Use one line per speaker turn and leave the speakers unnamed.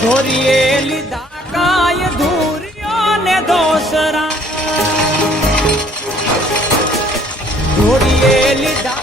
ધોરીએ લીધા કાય ધૂર્યો ને દોસરા ધોરીએ લીધા